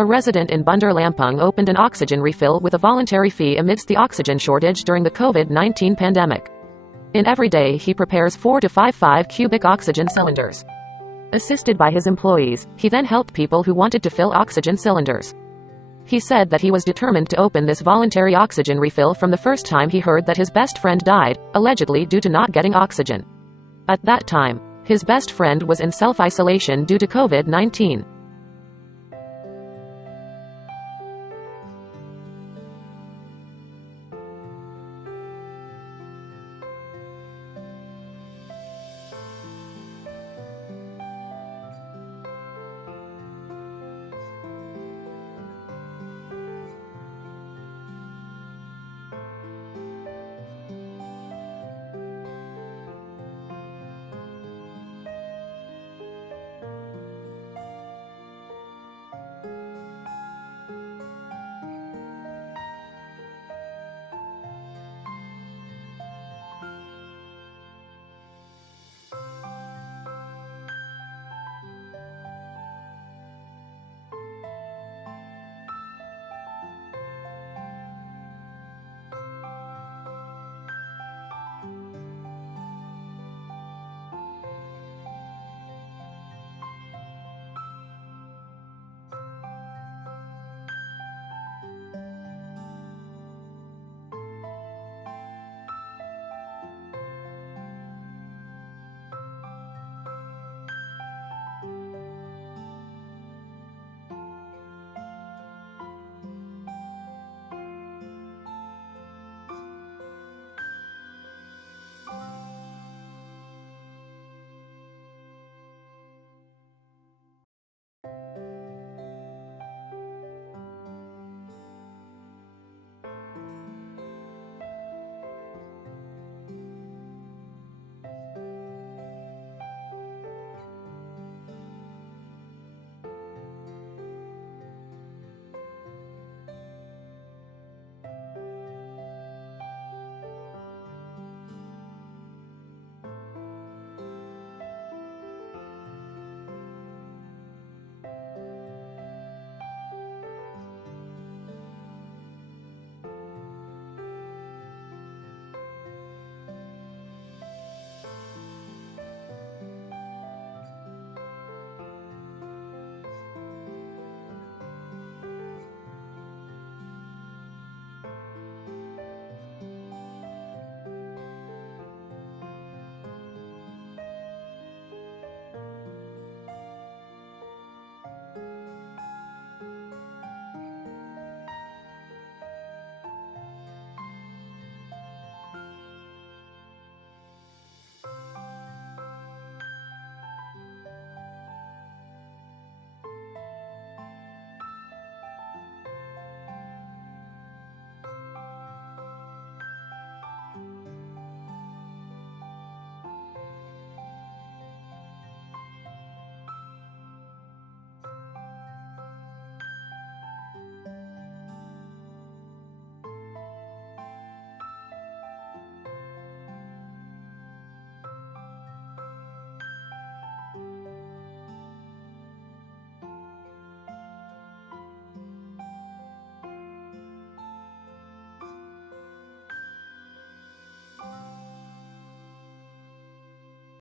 A resident in Bandar Lampung opened an oxygen refill with a voluntary fee amidst the oxygen shortage during the COVID-19 pandemic. In every day he prepares 4 to 5 cubic oxygen cylinders. Assisted by his employees, he then helped people who wanted to fill oxygen cylinders. He said that he was determined to open this voluntary oxygen refill from the first time he heard that his best friend died, allegedly due to not getting oxygen. At that time, his best friend was in self-isolation due to COVID-19.